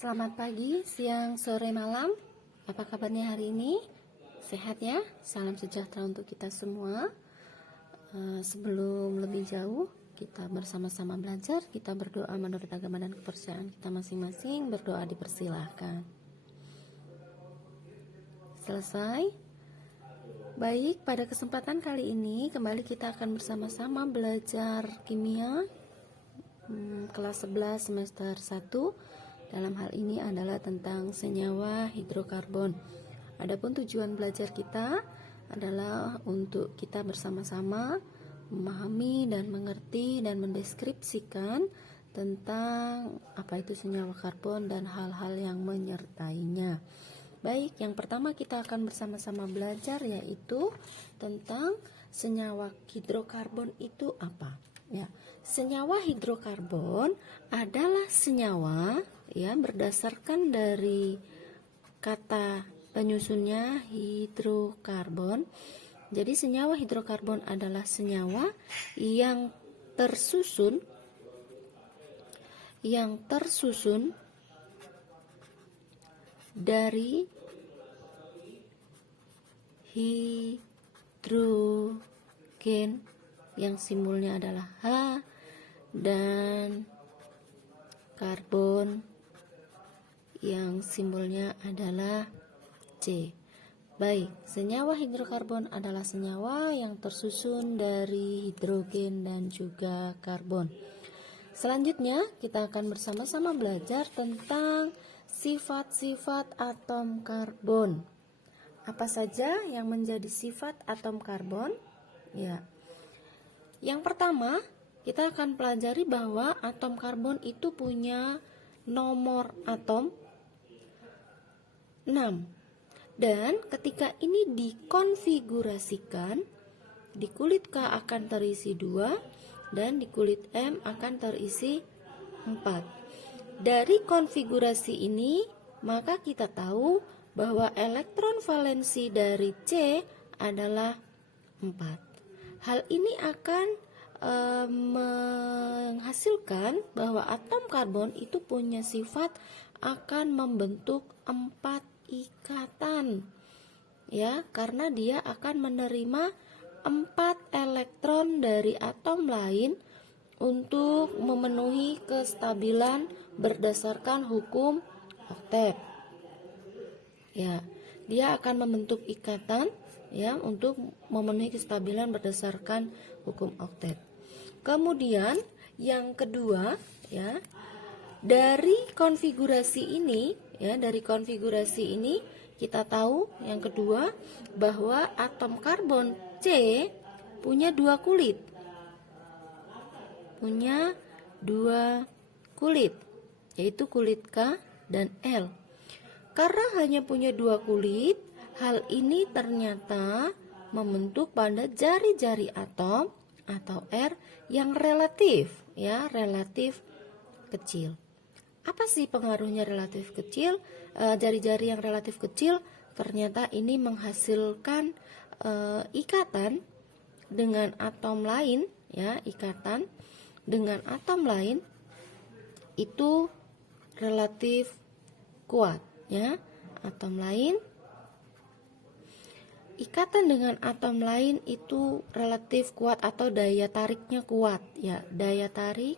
Selamat pagi, siang, sore, malam. Apa kabarnya hari ini? Sehat ya? Salam sejahtera untuk kita semua. Sebelum lebih jauh, kita bersama-sama belajar. Kita berdoa menurut agama dan kepercayaan kita masing-masing. Berdoa dipersilahkan. Selesai? Baik, pada kesempatan kali ini kembali kita akan bersama-sama belajar kimia kelas 11 semester 1. Dalam hal ini adalah tentang senyawa hidrokarbon. Adapun tujuan belajar kita adalah untuk kita bersama-sama memahami dan mengerti dan mendeskripsikan tentang apa itu senyawa karbon dan hal-hal yang menyertainya. Baik, yang pertama kita akan bersama-sama belajar yaitu tentang senyawa hidrokarbon itu apa. Ya, senyawa hidrokarbon adalah senyawa berdasarkan dari kata penyusunnya hidrokarbon. Jadi senyawa hidrokarbon adalah senyawa yang tersusun dari hidrogen yang simbolnya adalah H dan karbon yang simbolnya adalah C. Baik, senyawa hidrokarbon adalah senyawa yang tersusun dari hidrogen dan juga karbon. Selanjutnya, kita akan bersama-sama belajar tentang sifat-sifat atom karbon. Apa saja yang menjadi sifat atom karbon? Ya. Yang pertama, kita akan pelajari bahwa atom karbon itu punya nomor atom 6. Dan ketika ini dikonfigurasikan, di kulit K akan terisi 2 dan di kulit M akan terisi 4. Dari konfigurasi ini, maka kita tahu bahwa elektron valensi dari C adalah 4. Hal ini akan menghasilkan bahwa atom karbon itu punya sifat akan membentuk 4 ikatan. Ya, karena dia akan menerima 4 elektron dari atom lain untuk memenuhi kestabilan berdasarkan hukum oktet. Ya, dia akan membentuk ikatan untuk memenuhi kestabilan berdasarkan hukum oktet. Kemudian yang kedua dari konfigurasi ini kita tahu yang kedua bahwa atom karbon C punya 2 kulit. Yaitu kulit K dan L. Karena hanya punya 2 kulit, hal ini ternyata membentuk pada jari-jari atom atau R yang relatif kecil. Apa sih pengaruhnya relatif kecil? Jari-jari yang relatif kecil ternyata ini menghasilkan ikatan dengan atom lain, ikatan dengan atom lain itu relatif kuat, ikatan dengan atom lain itu relatif kuat atau daya tariknya kuat, daya tarik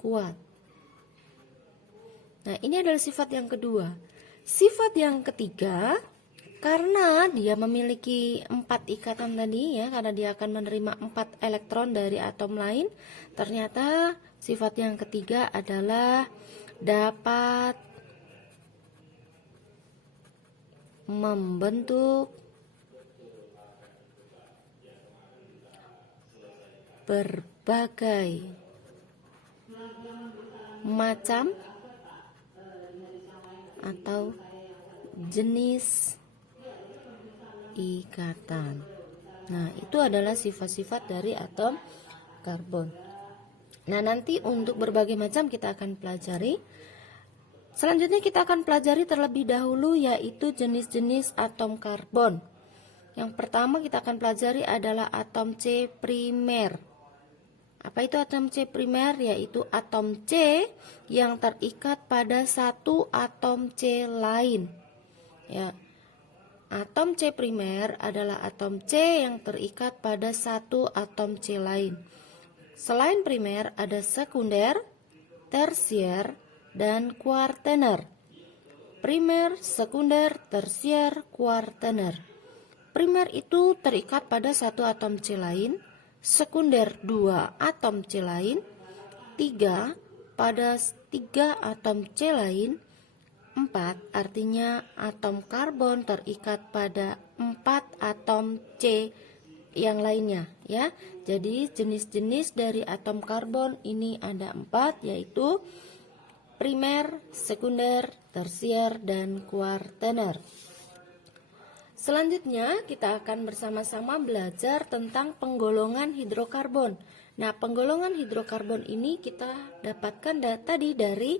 kuat. Nah, ini adalah sifat yang kedua. Sifat yang ketiga, karena dia memiliki 4 ikatan tadi, karena dia akan menerima 4 elektron dari atom lain, ternyata sifat yang ketiga adalah dapat membentuk berbagai macam atau jenis ikatan. Nah, itu adalah sifat-sifat dari atom karbon. Nah, nanti untuk berbagai macam kita akan pelajari. Selanjutnya kita akan pelajari terlebih dahulu yaitu jenis-jenis atom karbon. Yang pertama kita akan pelajari adalah atom C primer. Apa itu atom C primer? Yaitu atom C yang terikat pada satu atom C lain. Ya. Atom C primer adalah atom C yang terikat pada satu atom C lain. Selain primer ada sekunder, tersier, dan kuartener. Primer, sekunder, tersier, kuartener. Primer itu terikat pada satu atom C lain, sekunder 2 atom C lain, 3 pada 3 atom C lain, 4 artinya atom karbon terikat pada 4 atom C yang lainnya ya. Jadi jenis-jenis dari atom karbon ini ada 4, yaitu primer, sekunder, tersier, dan kuartener. Selanjutnya kita akan bersama-sama belajar tentang penggolongan hidrokarbon. Nah, penggolongan hidrokarbon ini kita dapatkan tadi dari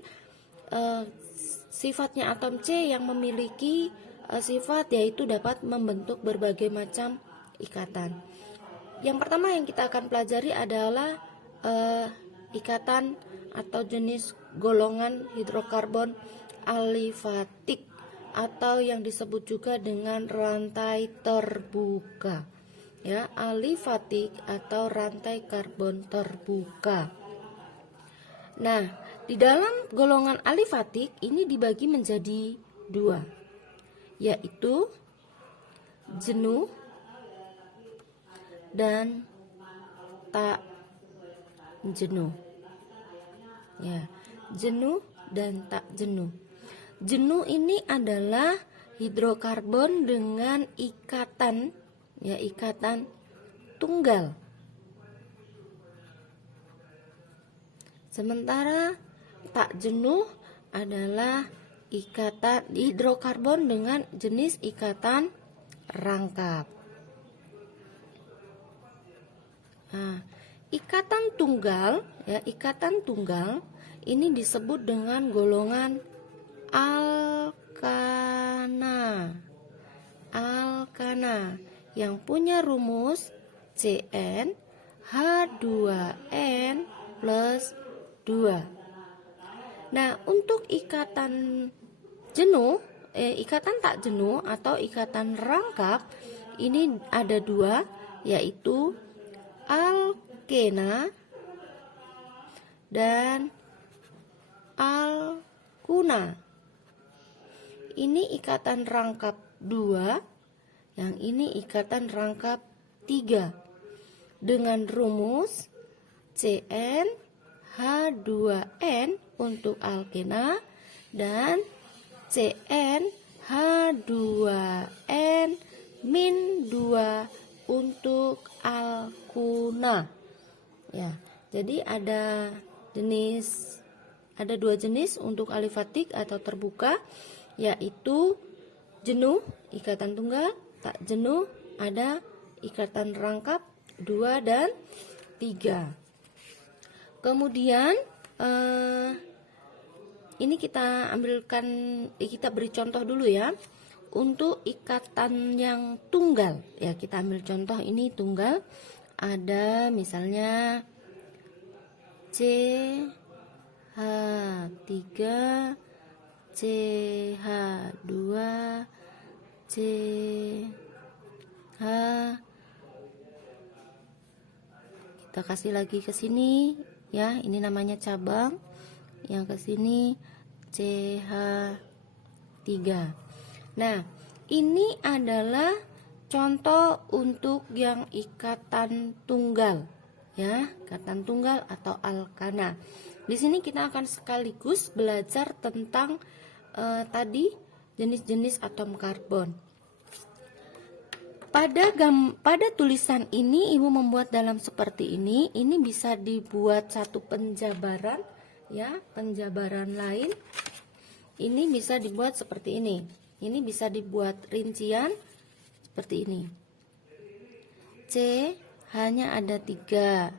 sifatnya atom C yang memiliki sifat yaitu dapat membentuk berbagai macam ikatan. Yang pertama yang kita akan pelajari adalah ikatan atau jenis golongan hidrokarbon alifatik atau yang disebut juga dengan rantai terbuka. Ya, alifatik atau rantai karbon terbuka. Nah, di dalam golongan alifatik ini dibagi menjadi 2, yaitu jenuh dan tak jenuh. Ya, jenuh dan tak jenuh. Jenuh ini adalah hidrokarbon dengan ikatan, ya, ikatan tunggal. Sementara tak jenuh adalah ikatan hidrokarbon dengan jenis ikatan rangkap. Nah, ikatan tunggal, ya, ikatan tunggal ini disebut dengan golongan alkana. Alkana yang punya rumus Cn H2n plus 2. Nah, untuk ikatan jenuh, ikatan tak jenuh atau ikatan rangkap ini ada 2, yaitu alkena dan alkuna. Ini ikatan rangkap 2, yang ini ikatan rangkap 3 dengan rumus Cn H2n untuk alkena dan Cn H2n min 2 untuk alkuna. Ya, jadi ada 2 jenis untuk alifatik atau terbuka, yaitu jenuh, ikatan tunggal, tak jenuh, ada ikatan rangkap 2 dan 3. Kemudian ini kita beri contoh dulu ya. Untuk ikatan yang tunggal, ya kita ambil contoh ini tunggal. Ada misalnya CH3, CH2, CH. Kita kasih lagi ke sini ya, ini namanya cabang. Yang ke sini CH3. Nah, ini adalah contoh untuk yang ikatan tunggal ya, ikatan tunggal atau alkana. Di sini kita akan sekaligus belajar tentang tadi jenis-jenis atom karbon. Pada tulisan ini Ibu membuat dalam seperti ini bisa dibuat satu penjabaran ya, penjabaran lain. Ini bisa dibuat seperti ini. Ini bisa dibuat rincian seperti ini. C hanya ada 3.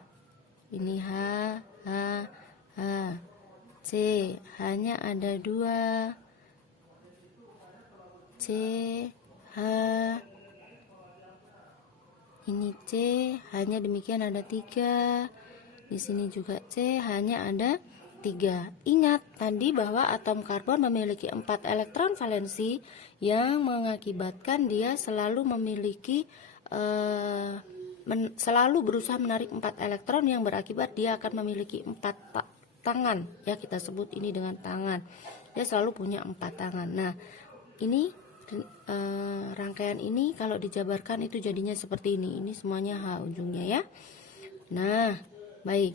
Ini H. C hanya ada 2. C, H. Ini C hanya demikian ada 3. di sini juga CH-nya ada 3. Ingat tadi bahwa atom karbon memiliki 4 elektron valensi yang mengakibatkan dia selalu memiliki selalu berusaha menarik 4 elektron, yang berakibat dia akan memiliki 4 tangan, ya kita sebut ini dengan tangan. Dia selalu punya 4 tangan. Nah, ini rangkaian ini kalau dijabarkan itu jadinya seperti ini. Ini semuanya H ujungnya ya. Nah, baik.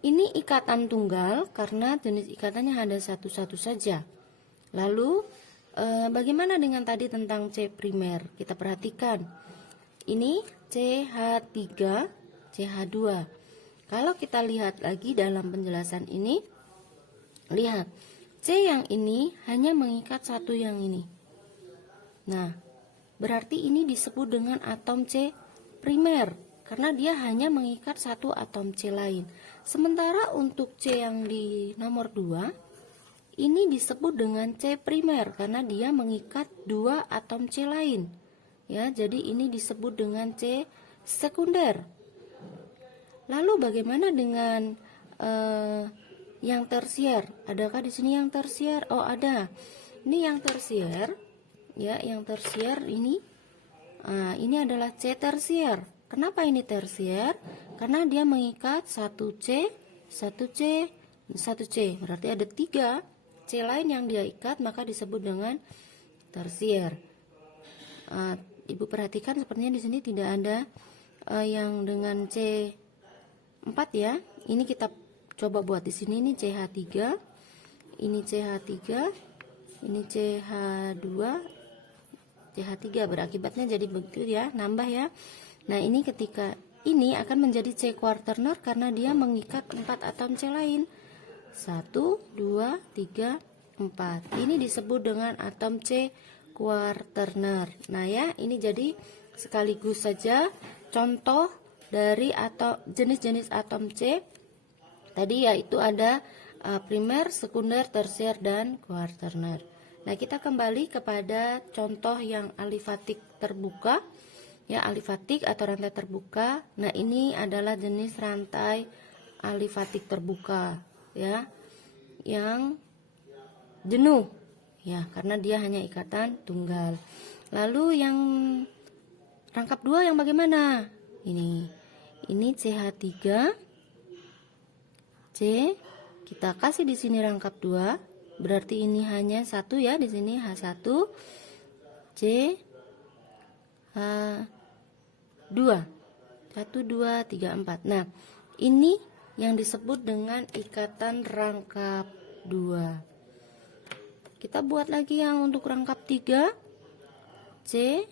Ini ikatan tunggal karena jenis ikatannya ada satu-satu saja. Lalu bagaimana dengan tadi tentang C primer? Kita perhatikan. Ini CH3, CH2. Kalau kita lihat lagi dalam penjelasan ini, lihat C yang ini hanya mengikat satu yang ini. Nah, berarti ini disebut dengan atom C primer karena dia hanya mengikat satu atom C lain. Sementara untuk C yang di nomor 2, ini disebut dengan C primer karena dia mengikat 2 atom C lain. Ya, jadi ini disebut dengan C sekunder. Lalu bagaimana dengan yang tersier? Adakah di sini yang tersier? Oh, ada. Ini yang tersier, ya, yang tersier ini. Ini adalah C tersier. Kenapa ini tersier? Karena dia mengikat 1C, 1C, 1C. Berarti ada 3 C lain yang dia ikat, maka disebut dengan tersier. Ibu perhatikan sepertinya di sini tidak ada yang dengan C4 ya. Ini kita coba buat di sini, ini CH3, ini CH3, ini CH2, CH3, berakibatnya jadi begitu ya, nambah ya. Nah, ini ketika ini akan menjadi C quaterner karena dia mengikat 4 atom C lain. 1, 2, 3, 4. Ini disebut dengan atom C quaterner. Nah ya, ini jadi sekaligus saja contoh dari jenis-jenis atom C tadi, yaitu ada primer, sekunder, tersier, dan quaterner. Nah, kita kembali kepada contoh yang alifatik terbuka, ya, alifatik atau rantai terbuka. Nah, ini adalah jenis rantai alifatik terbuka, ya, yang jenuh, ya, karena dia hanya ikatan tunggal. Lalu yang rangkap 2 yang bagaimana? Ini CH3, C, kita kasih di sini rangkap 2, berarti ini hanya satu ya, di sini H1, C, H2, 1, 2, 3, 4. Nah, ini yang disebut dengan ikatan rangkap 2. Kita buat lagi yang untuk rangkap 3, C,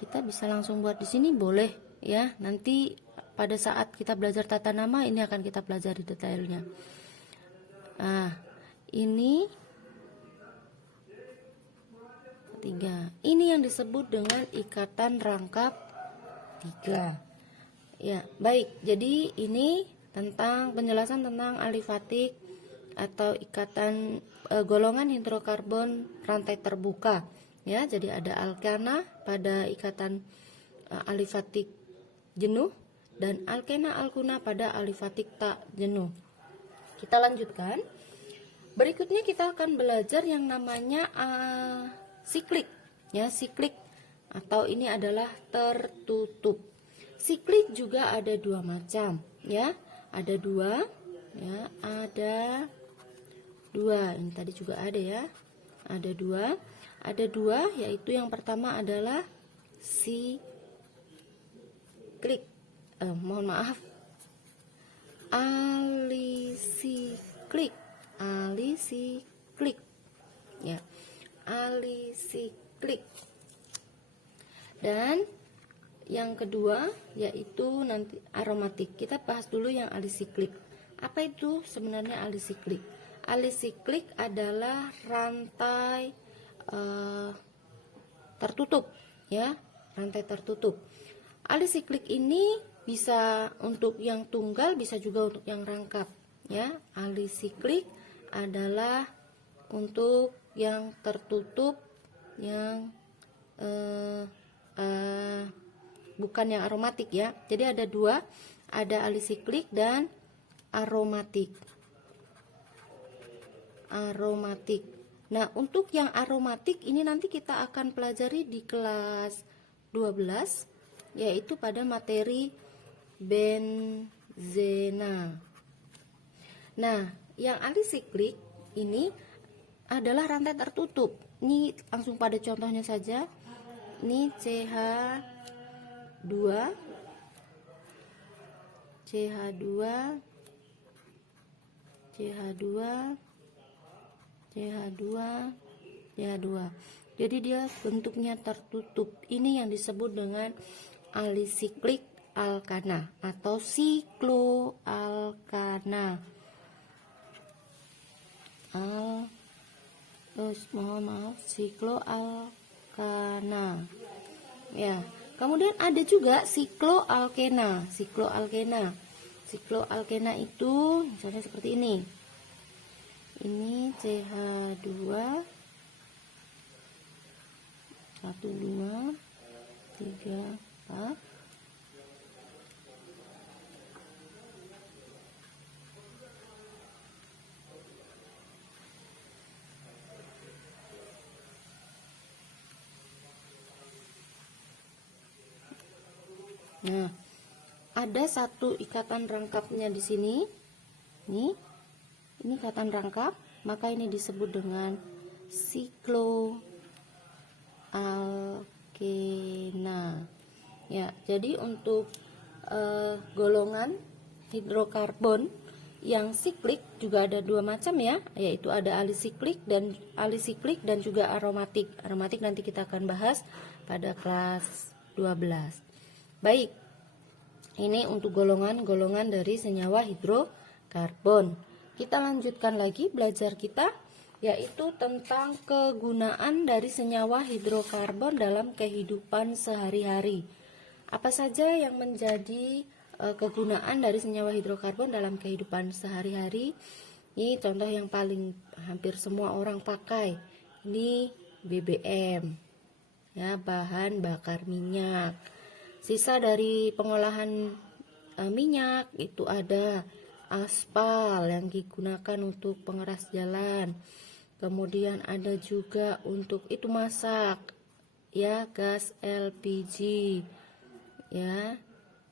kita bisa langsung buat di sini boleh ya. Nanti pada saat kita belajar tata nama ini akan kita pelajari detailnya. Nah, ini 3. Ini yang disebut dengan ikatan rangkap 3. Ya, baik. Jadi ini tentang penjelasan tentang alifatik atau ikatan golongan hidrokarbon rantai terbuka. Ya, jadi ada alkana pada ikatan alifatik jenuh dan alkena alkuna pada alifatik tak jenuh. Kita lanjutkan. Berikutnya kita akan belajar yang namanya siklik, ya, siklik atau ini adalah tertutup. Siklik juga ada 2 macam, ya. Ada 2, ya, ada 2. Ini tadi juga ada ya. Ada 2. Ada 2, yaitu yang pertama adalah siklik. Mohon maaf, alisiklik, ya, alisiklik. Dan yang kedua yaitu nanti aromatik. Kita bahas dulu yang alisiklik. Apa itu sebenarnya alisiklik? Alisiklik adalah rantai tertutup, ya, rantai tertutup. Alisiklik ini bisa untuk yang tunggal, bisa juga untuk yang rangkap, ya. Alisiklik adalah untuk yang tertutup, yang bukan yang aromatik ya. Jadi ada dua, ada alisiklik dan aromatik. Nah, untuk yang aromatik ini nanti kita akan pelajari di kelas 12, yaitu pada materi benzena. Nah, yang alisiklik ini adalah rantai tertutup. Ini langsung pada contohnya saja. Ini CH2 jadi dia bentuknya tertutup. Ini yang disebut dengan alisiklik alkana atau sikloalkana. Sikloalkana. Ya, kemudian ada juga sikloalkena. Sikloalkena itu misalnya seperti ini. Ini CH2 1 2 3 4. Nah, ada satu ikatan rangkapnya di sini. Ini ikatan rangkap, maka ini disebut dengan sikloalkena. Ya, jadi untuk golongan hidrokarbon yang siklik juga ada dua macam ya, yaitu ada alisiklik dan juga aromatik. Aromatik nanti kita akan bahas pada kelas 12. Baik, ini untuk golongan-golongan dari senyawa hidrokarbon. Kita lanjutkan lagi belajar kita, yaitu tentang kegunaan dari senyawa hidrokarbon dalam kehidupan sehari-hari. Apa saja yang menjadi kegunaan dari senyawa hidrokarbon dalam kehidupan sehari-hari? Ini contoh yang paling hampir semua orang pakai. Ini BBM, ya, bahan bakar minyak. Sisa dari pengolahan minyak itu ada aspal yang digunakan untuk pengeras jalan. Kemudian ada juga untuk itu masak, ya, gas LPG, ya,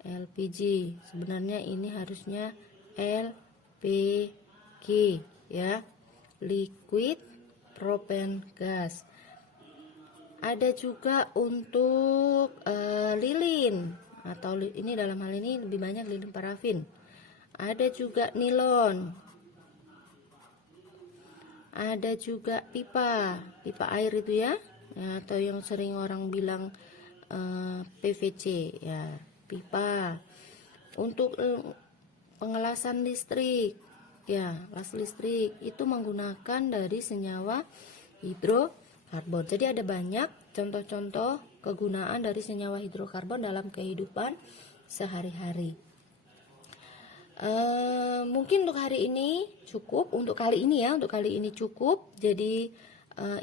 LPG. Sebenarnya ini harusnya LPG, ya, liquid propane gas. Ada juga untuk lilin, atau ini dalam hal ini lebih banyak lilin parafin. Ada juga nilon. Ada juga pipa air itu ya, atau yang sering orang bilang PVC ya, pipa. Untuk pengelasan listrik, ya, las listrik itu menggunakan dari senyawa hidrokarbon. Jadi ada banyak contoh-contoh kegunaan dari senyawa hidrokarbon dalam kehidupan sehari-hari. Mungkin untuk hari ini cukup, untuk kali ini cukup. Jadi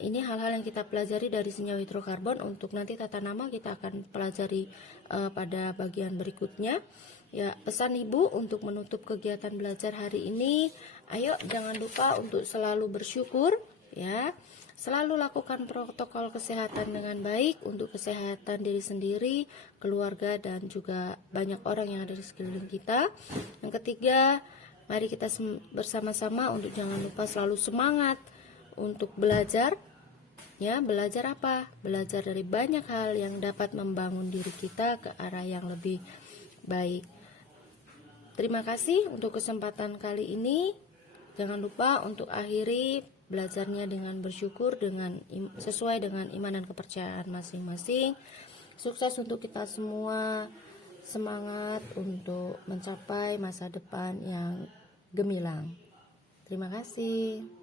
ini hal-hal yang kita pelajari dari senyawa hidrokarbon. Untuk nanti tata nama kita akan pelajari pada bagian berikutnya. Ya, pesan Ibu untuk menutup kegiatan belajar hari ini, ayo jangan lupa untuk selalu bersyukur, ya. Selalu lakukan protokol kesehatan dengan baik untuk kesehatan diri sendiri, keluarga, dan juga banyak orang yang ada di sekeliling kita. Yang ketiga, mari kita bersama-sama untuk jangan lupa selalu semangat untuk belajar. Ya, belajar apa? Belajar dari banyak hal yang dapat membangun diri kita ke arah yang lebih baik. Terima kasih untuk kesempatan kali ini. Jangan lupa untuk akhiri belajarnya dengan bersyukur, dengan sesuai dengan iman dan kepercayaan masing-masing. Sukses untuk kita semua. Semangat untuk mencapai masa depan yang gemilang. Terima kasih.